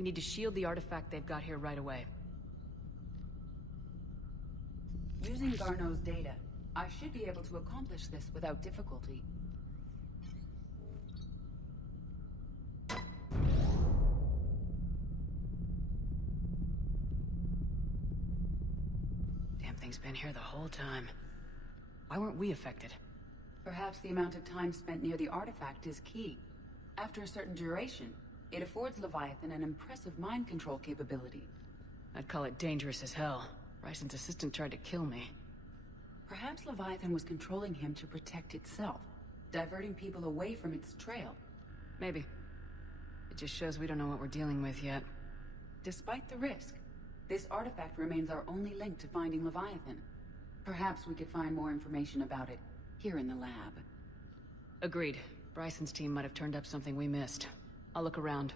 We need to shield the artifact they've got here right away. Using Garneau's data, I should be able to accomplish this without difficulty. Damn thing's been here the whole time. Why weren't we affected? Perhaps the amount of time spent near the artifact is key. After a certain duration, it affords Leviathan an impressive mind control capability. I'd call it dangerous as hell. Bryson's assistant tried to kill me. Perhaps Leviathan was controlling him to protect itself, diverting people away from its trail. Maybe. It just shows we don't know what we're dealing with yet. Despite the risk, this artifact remains our only link to finding Leviathan. Perhaps we could find more information about it here in the lab. Agreed. Bryson's team might have turned up something we missed. I'll look around.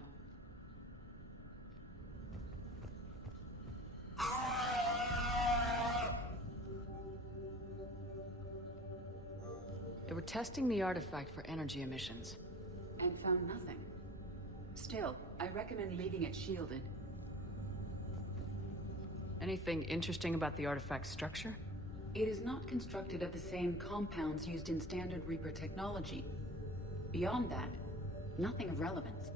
They were testing the artifact for energy emissions. And found nothing. Still, I recommend leaving it shielded. Anything interesting about the artifact's structure? It is not constructed of the same compounds used in standard Reaper technology. Beyond that, nothing of relevance.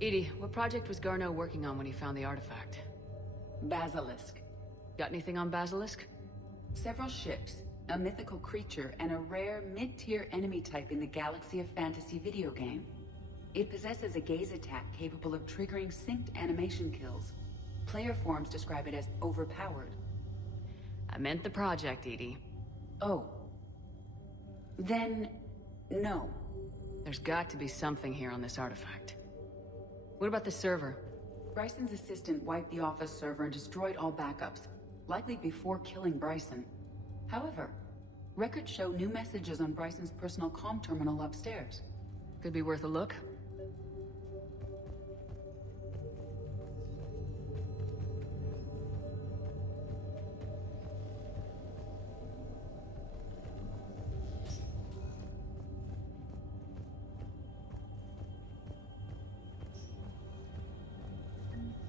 Edie, what project was Garneau working on when he found the artifact? Basilisk. Got anything on Basilisk? Several ships, a mythical creature, and a rare mid-tier enemy type in the Galaxy of Fantasy video game. It possesses a gaze attack capable of triggering synced animation kills. Player forums describe it as overpowered. I meant the project, Edie. Oh. Then, no. There's got to be something here on this artifact. What about the server? Bryson's assistant wiped the office server and destroyed all backups, likely before killing Bryson. However, records show new messages on Bryson's personal comm terminal upstairs. Could be worth a look.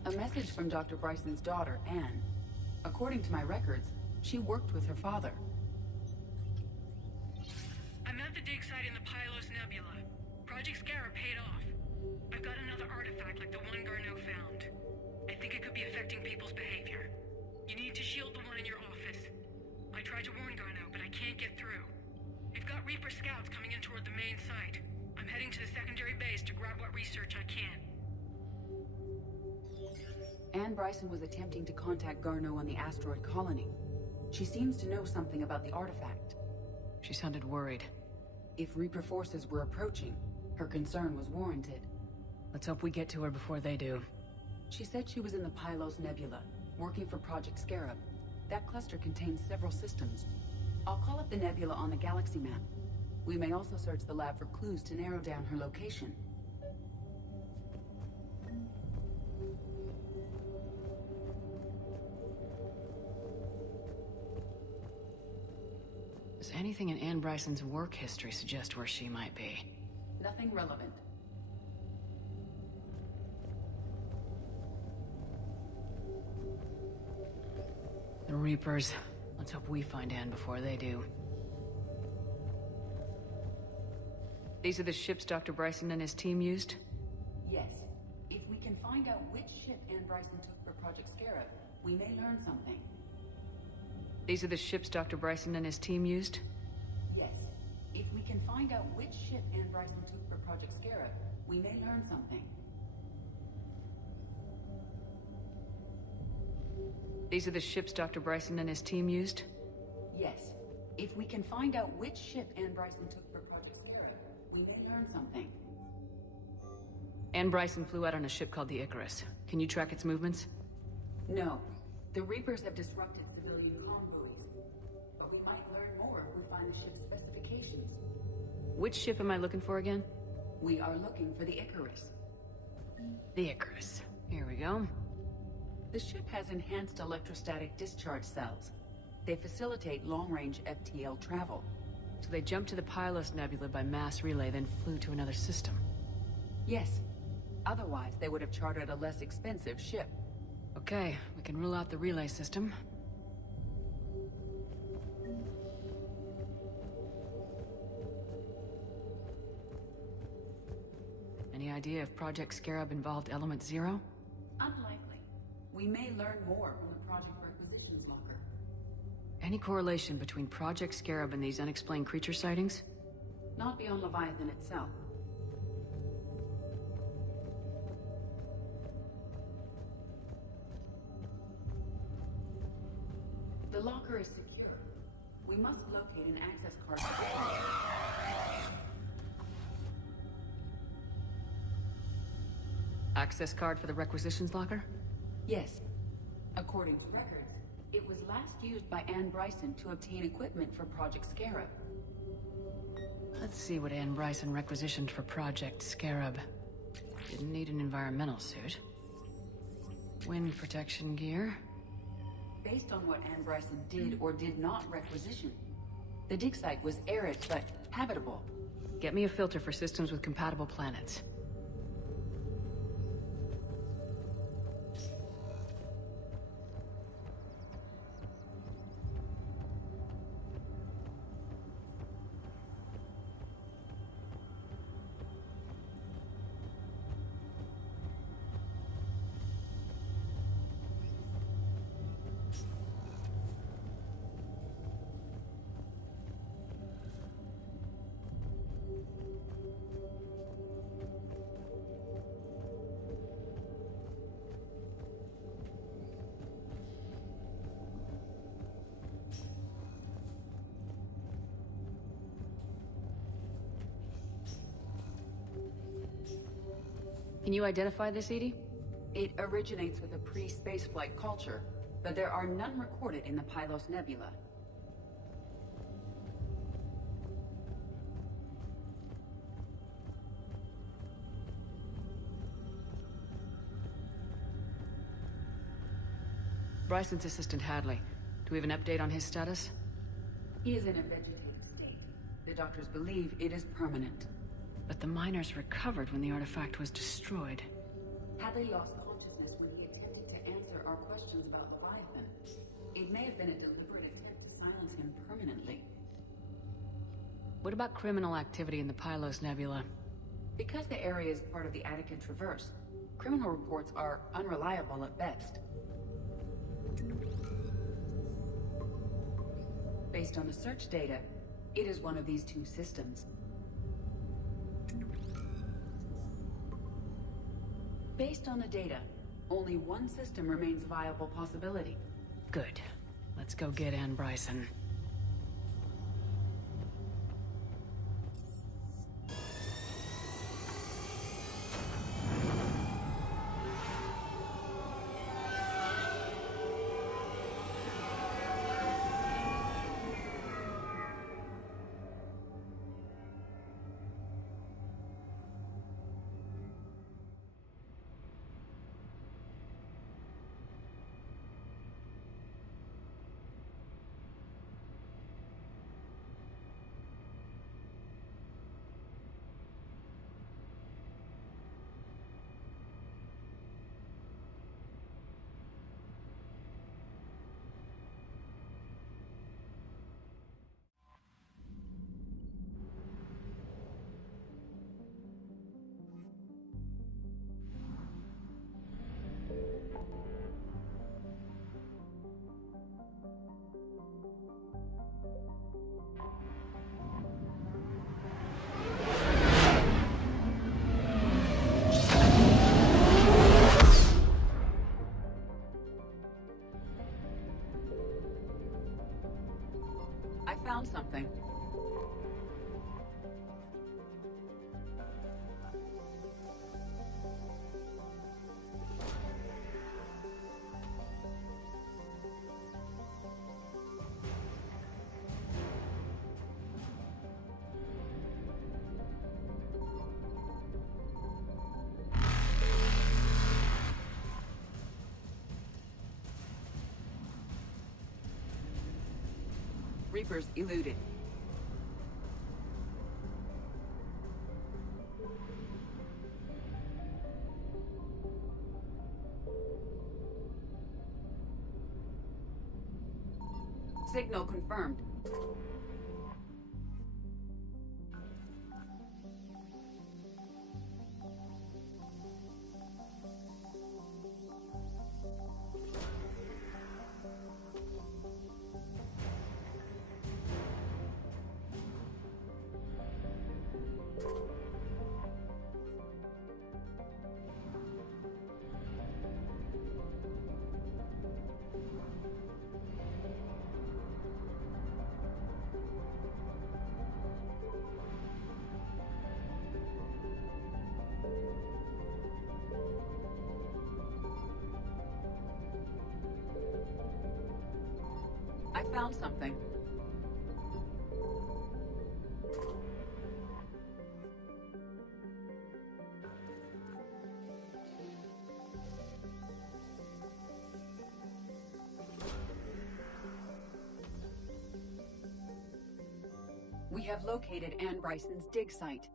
A message from Dr. Bryson's daughter, Anne. According to my records, she worked with her father. I'm at the dig site in the Pylos Nebula. Project Scarab paid off. I've got another artifact like the one Garneau found. I think it could be affecting people's behavior. You need to shield the one in your office. I tried to warn Garneau, but I can't get through. We've got Reaper scouts coming in toward the main site. I'm heading to the secondary base to grab what research I can. Anne Bryson was attempting to contact Garneau on the asteroid colony. She seems to know something about the artifact. She sounded worried. If Reaper forces were approaching, her concern was warranted. Let's hope we get to her before they do. She said she was in the Pylos Nebula, working for Project Scarab. That cluster contains several systems. I'll call up the nebula on the galaxy map. We may also search the lab for clues to narrow down her location. Does anything in Anne Bryson's work history suggest where she might be? Nothing relevant. The Reapers. Let's hope we find Anne before they do. These are the ships Dr. Bryson and his team used? Yes. If we can find out which ship Anne Bryson took for Project Scarab, we may learn something. These are the ships Dr. Bryson and his team used? Yes. If we can find out which ship Anne Bryson took for Project Scarab, we may learn something. These are the ships Dr. Bryson and his team used? Yes. If we can find out which ship Ann Bryson took for Project Scarab, we may learn something. Ann Bryson flew out on a ship called the Icarus. Can you track its movements? No. The Reapers have disrupted civilian comm buoys. But we might learn more if we find the ship's specifications. Which ship am I looking for again? We are looking for the Icarus. The Icarus. Here we go. The ship has enhanced electrostatic discharge cells. They facilitate long-range FTL travel. So they jumped to the Pylos Nebula by mass relay, then flew to another system. Yes. Otherwise, they would have chartered a less expensive ship. Okay, we can rule out the relay system. Any idea if Project Scarab involved Element Zero? Unlikely. We may learn more from the Project Requisitions Locker. Any correlation between Project Scarab and these unexplained creature sightings? Not beyond Leviathan itself. The locker is secure. We must locate an access card for the locker. Access card for the requisitions locker? Yes. According to records, it was last used by Ann Bryson to obtain equipment for Project Scarab. Let's see what Ann Bryson requisitioned for Project Scarab. Didn't need an environmental suit. Wind protection gear. Based on what Ann Bryson did or did not requisition, the dig site was arid but habitable. Get me a filter for systems with compatible planets. Can you identify this, Edie? It originates with a pre-spaceflight culture, but there are none recorded in the Pylos Nebula. Bryson's assistant Hadley. Do we have an update on his status? He is in a vegetative state. The doctors believe it is permanent. But the miners recovered when the artifact was destroyed. Hadley lost consciousness when he attempted to answer our questions about Leviathan. It may have been a deliberate attempt to silence him permanently. What about criminal activity in the Pylos Nebula? Because the area is part of the Attica Traverse, criminal reports are unreliable at best. Based on the search data, it is one of these two systems. Based on the data, only one system remains a viable possibility. Good. Let's go get Ann Bryson. Reapers eluded. Signal confirmed. I found something. We have located Anne Bryson's dig site.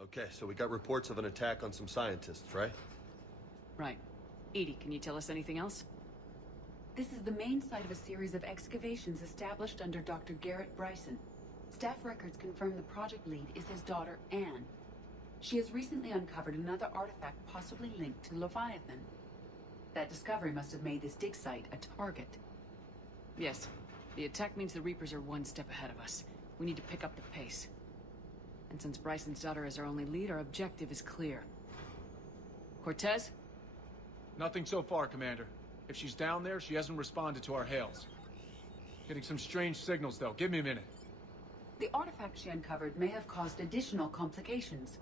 Okay, so we got reports of an attack on some scientists, right? Right. Edie, can you tell us anything else? This is the main site of a series of excavations established under Dr. Garrett Bryson. Staff records confirm the project lead is his daughter, Anne. She has recently uncovered another artifact possibly linked to Leviathan. That discovery must have made this dig site a target. Yes. The attack means the Reapers are one step ahead of us. We need to pick up the pace. And since Bryson's daughter is our only lead, our objective is clear. Cortez? Nothing so far, Commander. If she's down there, she hasn't responded to our hails. Getting some strange signals, though. Give me a minute. The artifact she uncovered may have caused additional complications.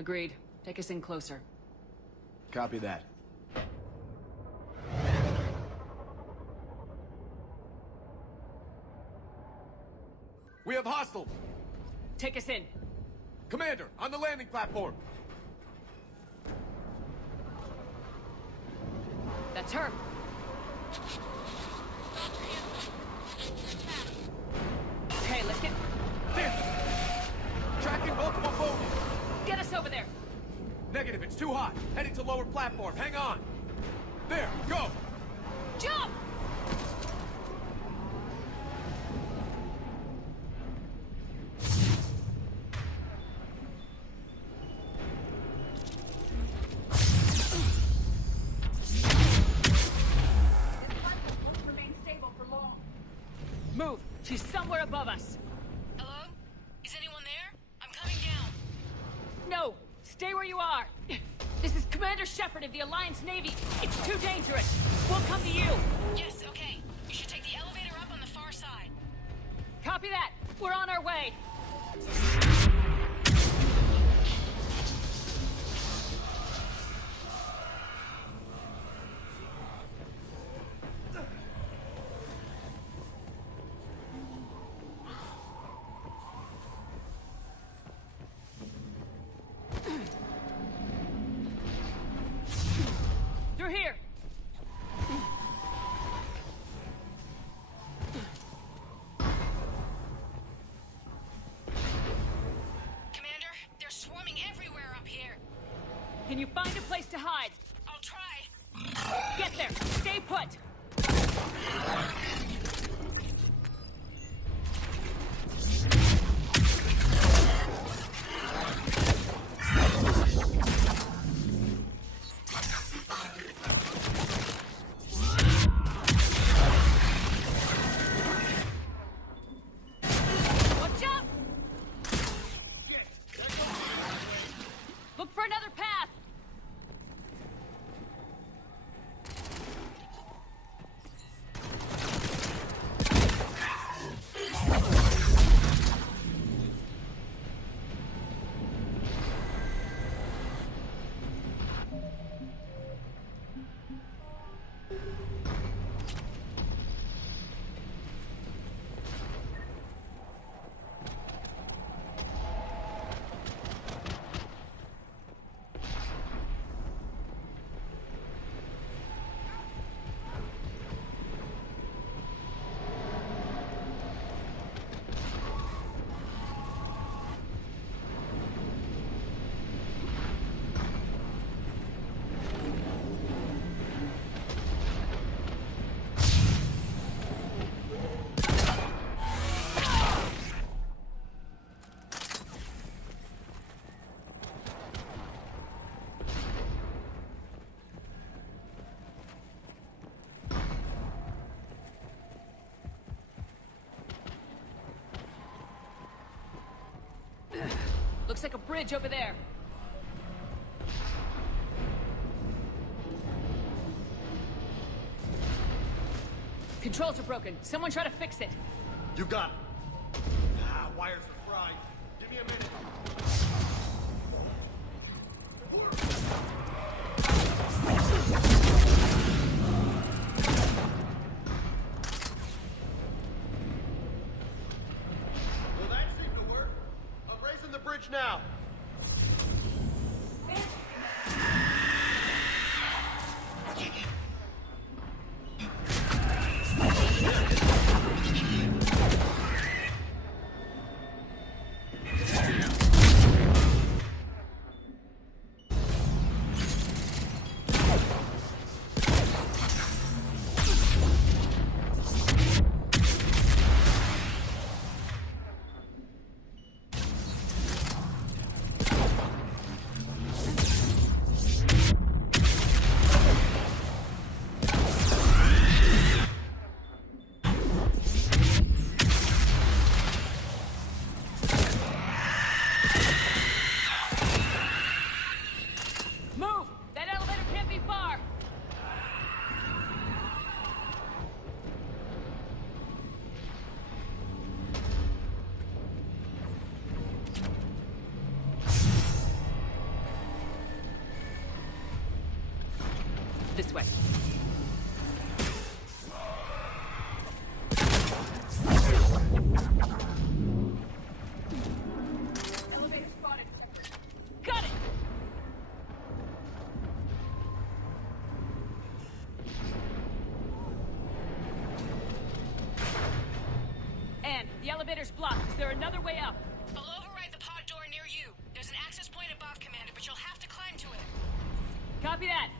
Agreed. Take us in closer. Copy that. We have hostiles! Take us in. Commander, on the landing platform! That's her. Okay, let's get... Tracking multiple bogies! Get us over there! Negative, it's too hot. Heading to lower platform, hang on! There, go! Jump! Move! She's somewhere above us! Hello? Is anyone there? I'm coming down. No! Stay where you are! This is Commander Shepard of the Alliance Navy! It's too dangerous! We'll come to you! Yes, okay. You should take the elevator up on the far side. Copy that! We're on our way! to hide. I'll try. Get there. Stay put. Watch out! Look for another path. Looks like a bridge over there. Controls are broken. Someone try to fix it. You got it. Wires are fried. Give me a minute. Well, that seemed to work. I'm raising the bridge now. Move! That elevator can't be far! This way. Elevator spotted. Got it! Anne, the elevator's blocked. Is there another way up? I'll override the pod door near you. There's an access point above, Commander, but you'll have to climb to it. Copy that.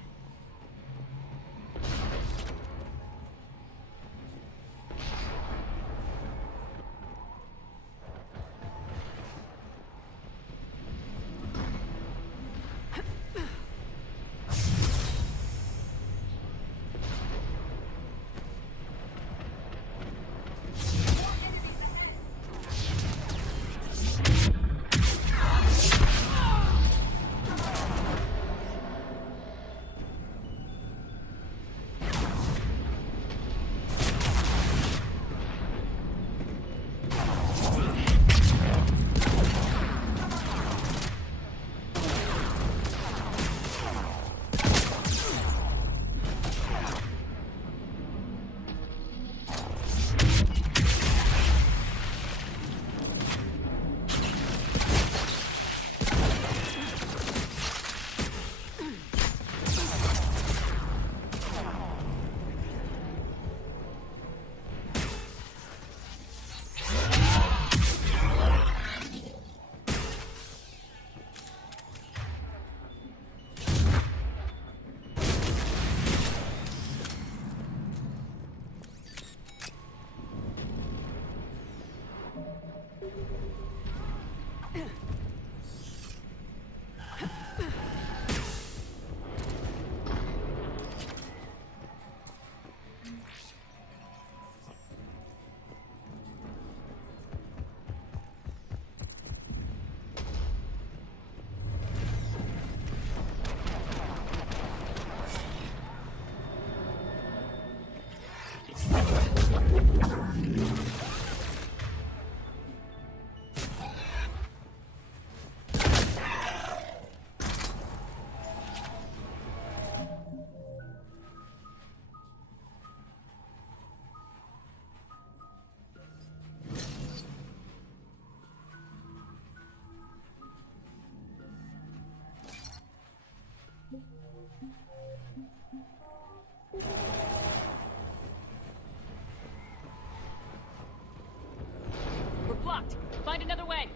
We're blocked. Find another way.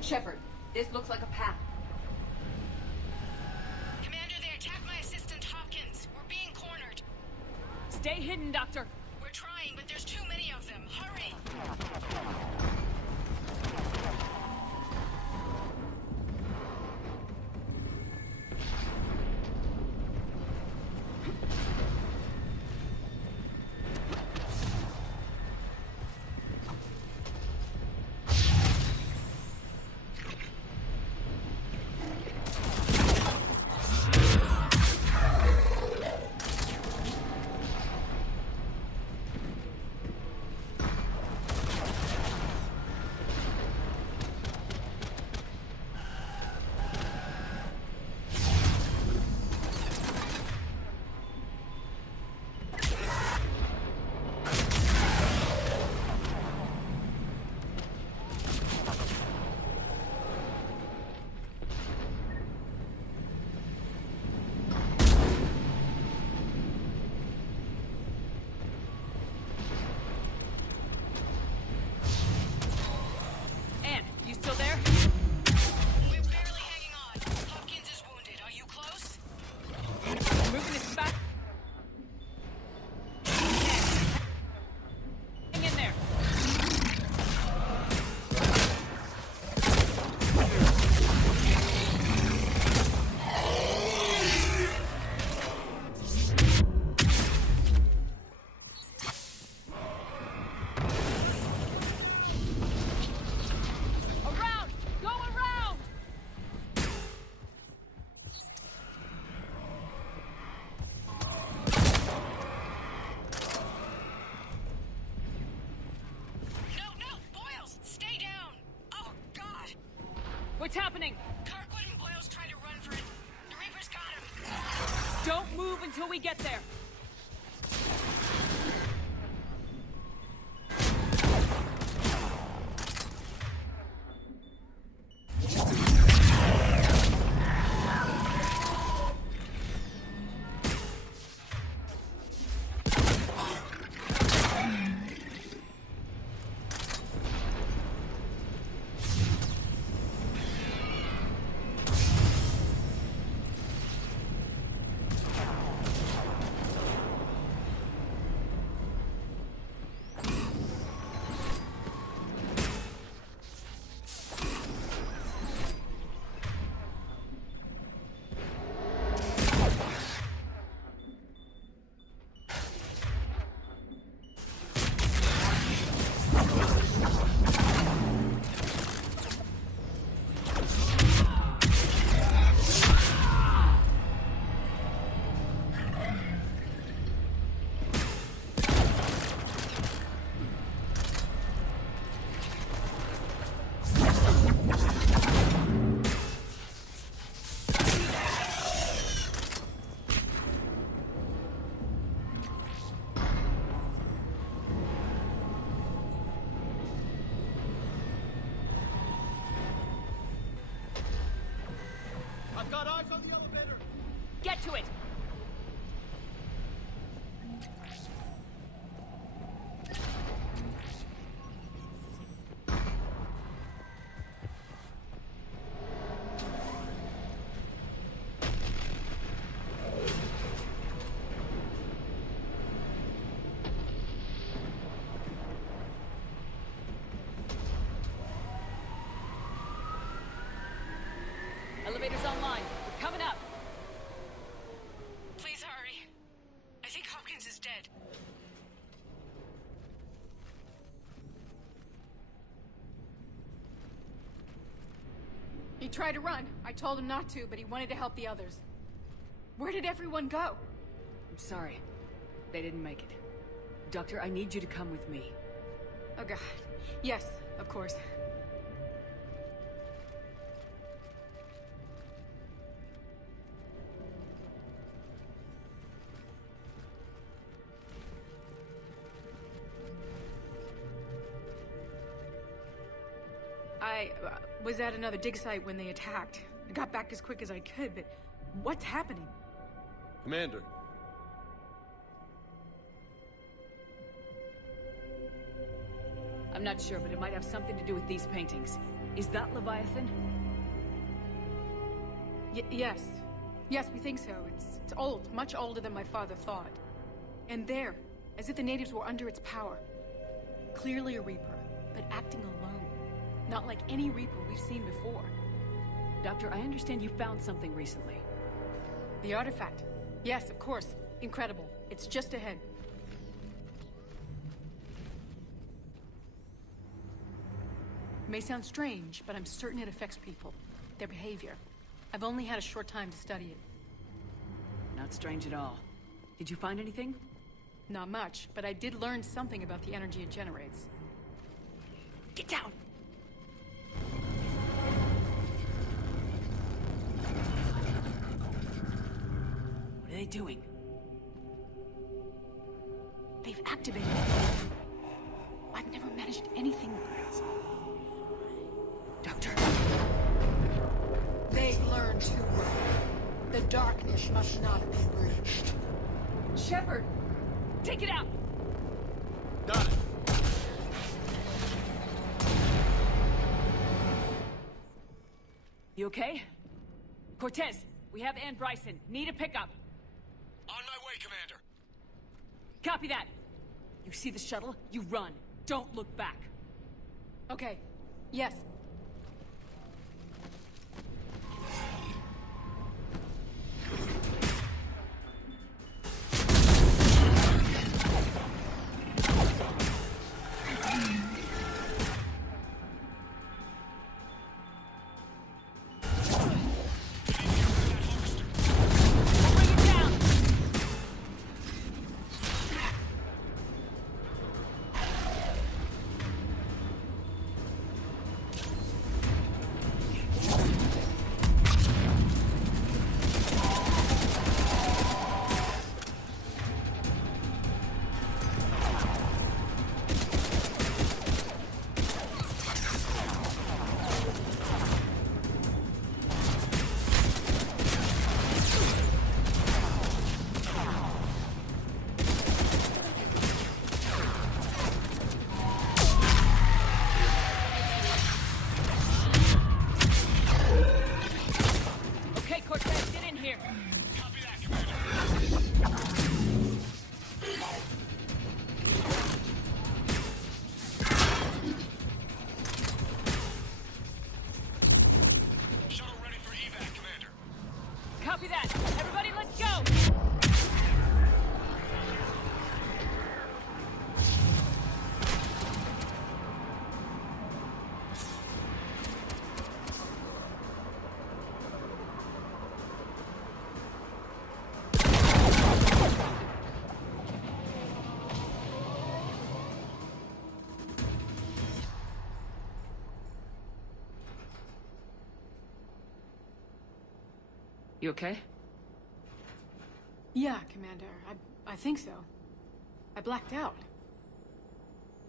Shepard, this looks like a path. Commander, they attacked my assistant Hopkins. We're being cornered. Stay hidden, Doctor. We're trying, but there's too many of them. Hurry! Anne, you still there? We're barely hanging on. Hopkins is wounded. Are you close? Moving as fast. Hang in there. Around! Go around! No, no! Boyles, stay down! Oh, God! What's happening? Kirkwood and Boyles tried to run for it. The Reapers got him. Don't move until we get there. I've got eyes on the elevator! Get to it! Elevator's online. We're coming up. Please hurry. I think Hopkins is dead. He tried to run. I told him not to, but he wanted to help the others. Where did everyone go? I'm sorry. They didn't make it. Doctor, I need you to come with me. Oh god. Yes, of course. I was at another dig site when they attacked. I got back as quick as I could, but what's happening? Commander. I'm not sure, but it might have something to do with these paintings. Is that Leviathan? Yes. Yes, we think so. It's old, much older than my father thought. And there, as if the natives were under its power. Clearly a Reaper, but acting alone. Not like any Reaper we've seen before. Doctor, I understand you found something recently. The artifact. Yes, of course. Incredible. It's just ahead. May sound strange, but I'm certain it affects people. Their behavior. I've only had a short time to study it. Not strange at all. Did you find anything? Not much, but I did learn something about the energy it generates. Get down! What are they doing? They've activated it. I've never managed anything. Doctor. They've learned too well. The darkness must not be breached. Shepard! Take it out! Got it. You okay? Cortez, we have Ann Bryson. Need a pickup. On my way, Commander. Copy that. You see the shuttle? You run. Don't look back. Okay. Yes. Copy that. Everybody, let's go! You okay? Yeah, Commander. I think so. I blacked out.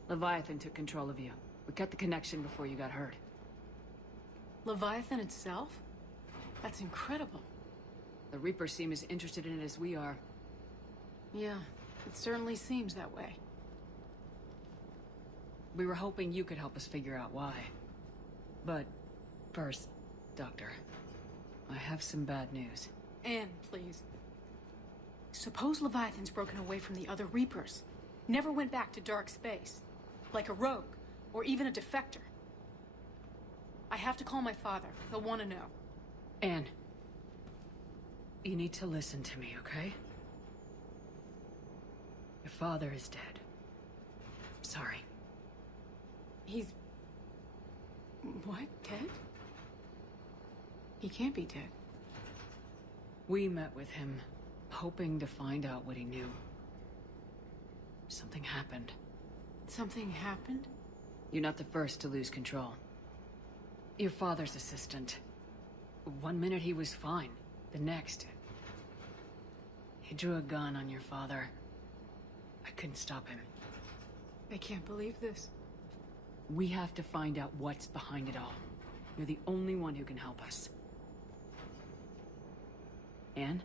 Leviathan took control of you. We cut the connection before you got hurt. Leviathan itself? That's incredible. The Reapers seem as interested in it as we are. Yeah, it certainly seems that way. We were hoping you could help us figure out why. But first, Doctor, I have some bad news. Anne, please. Suppose Leviathan's broken away from the other Reapers. Never went back to dark space. Like a rogue, or even a defector. I have to call my father. He'll want to know. Anne, you need to listen to me, okay? Your father is dead. Sorry. He's... what? Dead? He can't be dead. We met with him, hoping to find out what he knew. Something happened. Something happened? You're not the first to lose control. Your father's assistant. One minute he was fine. The next... he drew a gun on your father. I couldn't stop him. I can't believe this. We have to find out what's behind it all. You're the only one who can help us. Anne?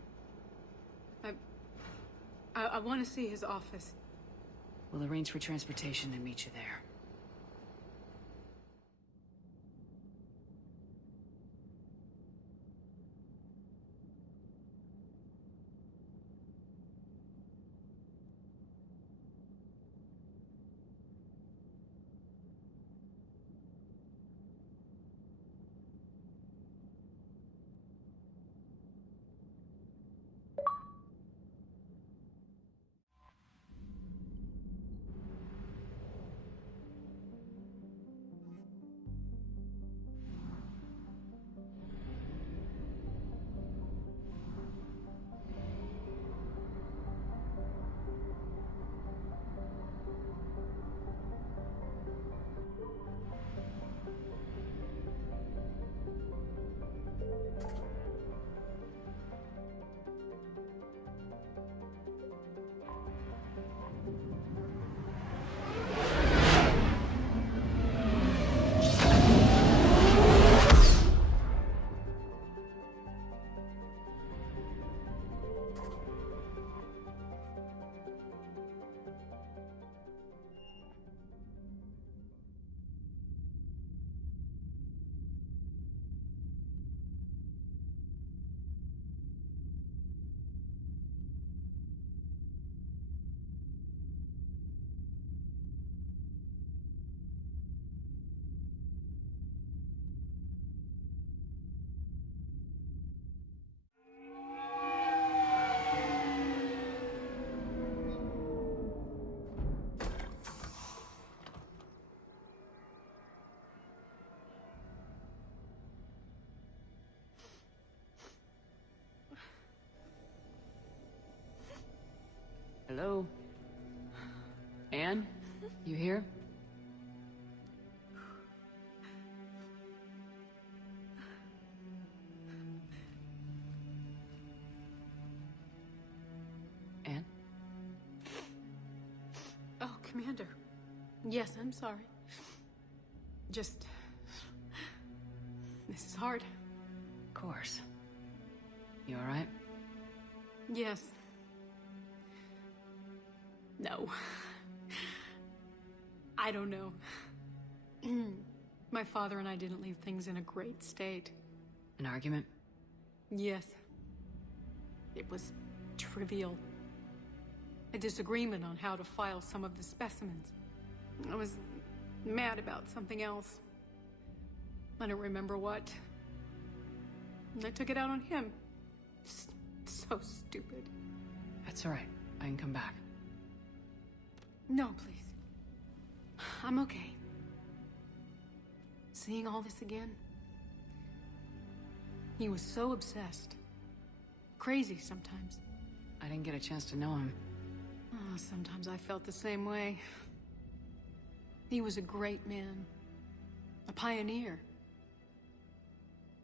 I want to see his office. We'll arrange for transportation and meet you there. Hello? Anne? You here? Anne? Oh, Commander. Yes, I'm sorry. Just... This is hard. Of course. You alright? Yes. No. I don't know. My father and I didn't leave things in a great state. An argument? Yes. It was trivial. A disagreement on how to file some of the specimens. I was mad about something else. I don't remember what. And I took it out on him. So stupid. That's alright. I can come back. No, please. I'm okay. Seeing all this again? He was so obsessed. Crazy sometimes. I didn't get a chance to know him. Oh, sometimes I felt the same way. He was a great man. A pioneer.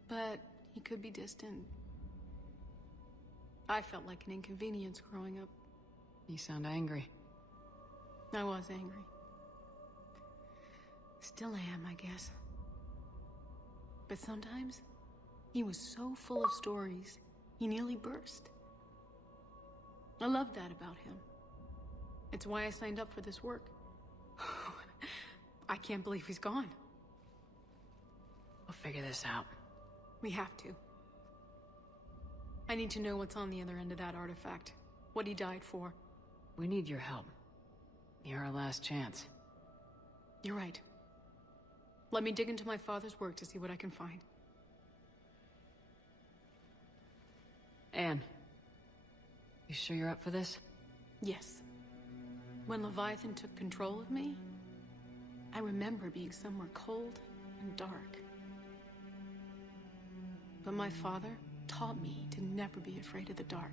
But he could be distant. I felt like an inconvenience growing up. You sound angry. I was angry. Still am, I guess. But sometimes, he was so full of stories, he nearly burst. I love that about him. It's why I signed up for this work. I can't believe he's gone. We'll figure this out. We have to. I need to know what's on the other end of that artifact. What he died for. We need your help. You're our last chance. You're right. Let me dig into my father's work to see what I can find. Anne. You sure you're up for this? Yes. When Leviathan took control of me, I remember being somewhere cold and dark. But my father taught me to never be afraid of the dark.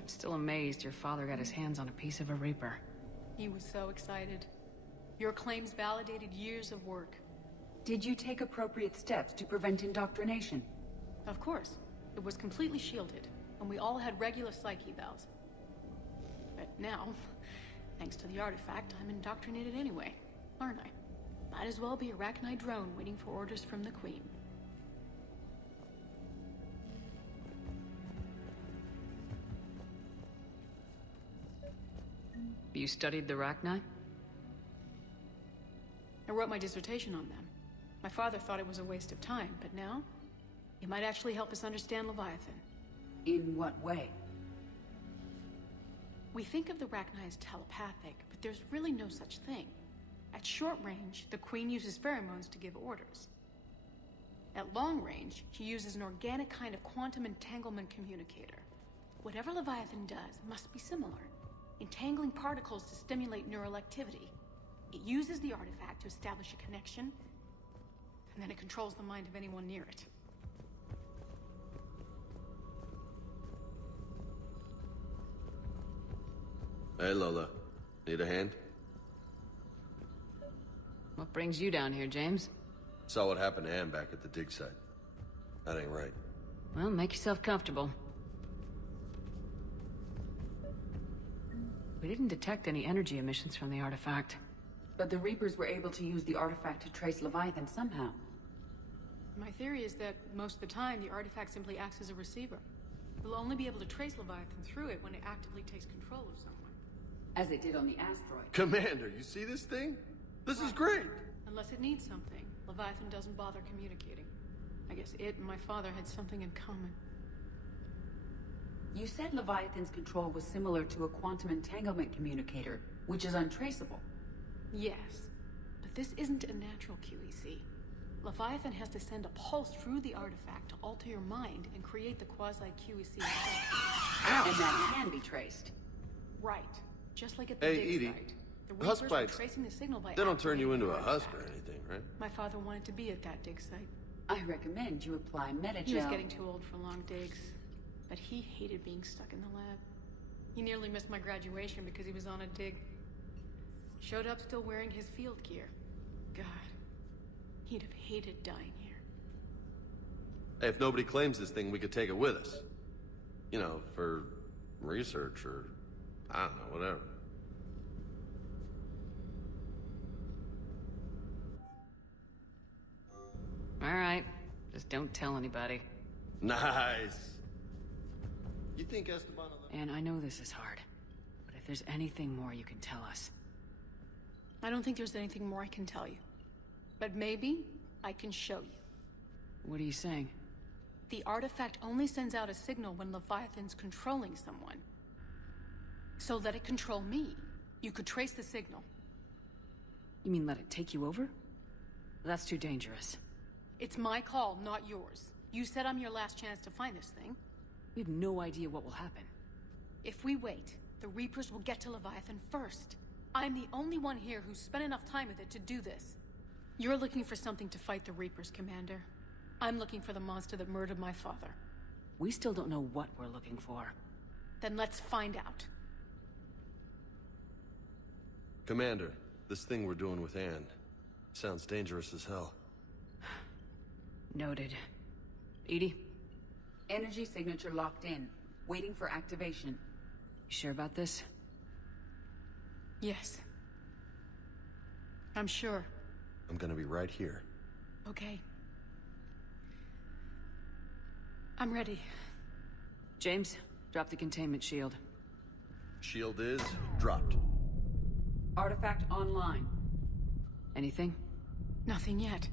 I'm still amazed your father got his hands on a piece of a Reaper. He was so excited. Your claims validated years of work. Did you take appropriate steps to prevent indoctrination? Of course. It was completely shielded, and we all had regular psych evals. But now, thanks to the artifact, I'm indoctrinated anyway, aren't I? Might as well be a Arachnite drone waiting for orders from the Queen. You studied the Arachnite? I wrote my dissertation on them. My father thought it was a waste of time, but now, it might actually help us understand Leviathan. In what way? We think of the Arachnite as telepathic, but there's really no such thing. At short range, the Queen uses pheromones to give orders. At long range, she uses an organic kind of quantum entanglement communicator. Whatever Leviathan does must be similar, entangling particles to stimulate neural activity. It uses the artifact to establish a connection, and then it controls the mind of anyone near it. Hey, Lola. Need a hand? What brings you down here, James? Saw what happened to Ann back at the dig site. That ain't right. Well, make yourself comfortable. We didn't detect any energy emissions from the artifact. But the Reapers were able to use the artifact to trace Leviathan somehow. My theory is that most of the time, the artifact simply acts as a receiver. We'll only be able to trace Leviathan through it when it actively takes control of someone. As it did on the asteroid. Commander, you see this thing? This is great! Unless it needs something, Leviathan doesn't bother communicating. I guess it and my father had something in common. You said Leviathan's control was similar to a quantum entanglement communicator, which is untraceable. Yes, but this isn't a natural QEC. Leviathan has to send a pulse through the artifact to alter your mind and create the quasi-QEC effect. And that can be traced. Right. Just like at the Hey, dig Edie. site. The Husk Reapers are bites. tracing the signal by They don't turn you activating into the a husk or artifact. anything, right? My father wanted to be at that dig site. I recommend you apply Metagel. He was getting too old for long digs, but he hated being stuck in the lab. He nearly missed my graduation because he was on a dig. Showed up still wearing his field gear. God, he'd have hated dying here. Hey, if nobody claims this thing, we could take it with us. You know, for research or, I don't know, whatever. All right. Just don't tell anybody. Nice. You think Esteban will... And I know this is hard, but if there's anything more you can tell us. I don't think there's anything more I can tell you. But maybe I can show you. What are you saying? The artifact only sends out a signal when Leviathan's controlling someone. So let it control me. You could trace the signal. You mean let it take you over? That's too dangerous. It's my call, not yours. You said I'm your last chance to find this thing. We have no idea what will happen. If we wait, the Reapers will get to Leviathan first. I'm the only one here who's spent enough time with it to do this. You're looking for something to fight the Reapers, Commander. I'm looking for the monster that murdered my father. We still don't know what we're looking for. Then let's find out. Commander, this thing we're doing with Ann sounds dangerous as hell. Noted. Edie? Energy signature locked in. Waiting for activation. You sure about this? Yes. I'm sure. I'm gonna be right here. Okay. I'm ready. James, drop the containment shield. Shield is dropped. Artifact online. Anything? Nothing yet.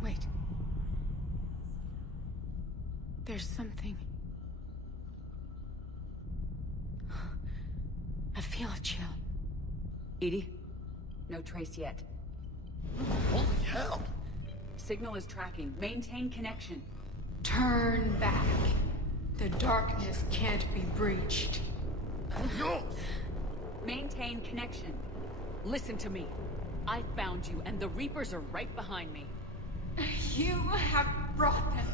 Wait. There's something. I feel a chill. Edie? No trace yet. Holy hell! Signal is tracking. Maintain connection. Turn back. The darkness can't be breached. No! Maintain connection. Listen to me. I found you, and the Reapers are right behind me. You have brought them.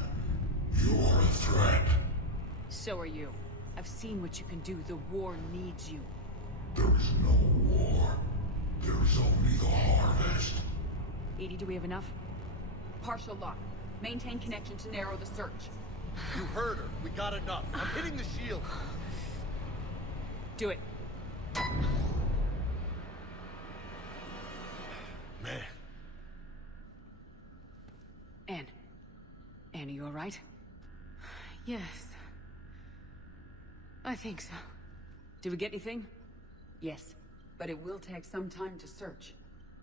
You're a threat. So are you. I've seen what you can do. The war needs you. There's no war. There's only the harvest. Edie, do we have enough? Partial lock. Maintain connection to narrow the search. You heard her. We got enough. I'm hitting the shield. Do it. Man. Anne. Anne, are you alright? Yes. I think so. Did we get anything? Yes, but it will take some time to search.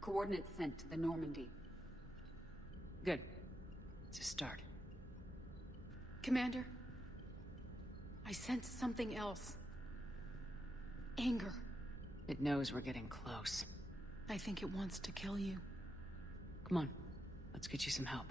Coordinates sent to the Normandy. Good. It's a start. Commander, I sense something else. Anger. It knows we're getting close. I think it wants to kill you. Come on. Let's get you some help.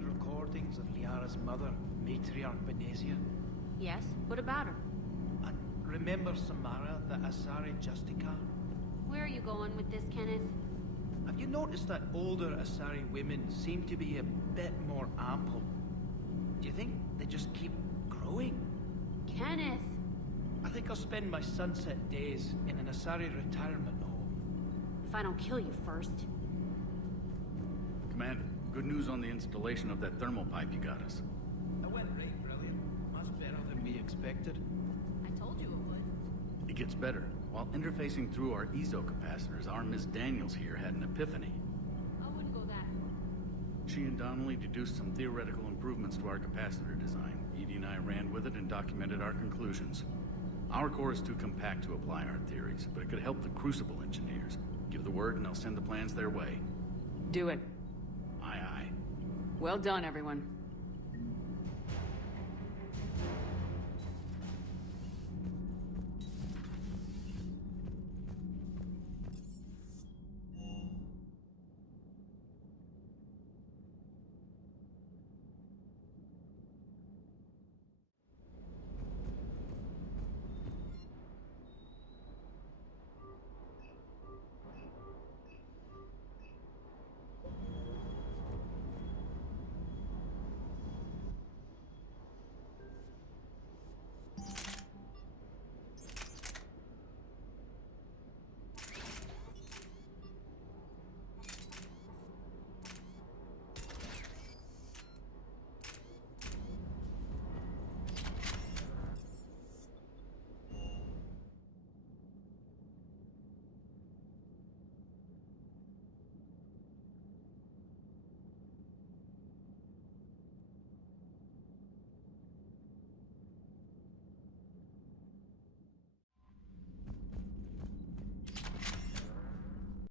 Recordings of Liara's mother, Matriarch Benesia. Yes? What about her? And remember Samara, the Asari Justica? Where are you going with this, Kenneth? Have you noticed that older Asari women seem to be a bit more ample? Do you think they just keep growing? Kenneth! I think I'll spend my sunset days in an Asari retirement home. If I don't kill you first. Commander, good news on the installation of that thermal pipe you got us. It went right brilliant. Much better than we expected. I told you it would. It gets better. While interfacing through our ezo capacitors, our Miss Daniels here had an epiphany. I wouldn't go that far. She and Donnelly deduced some theoretical improvements to our capacitor design. Edie and I ran with it and documented our conclusions. Our core is too compact to apply our theories, but it could help the Crucible engineers. Give the word and I'll send the plans their way. Do it. Aye, aye. Well done, everyone.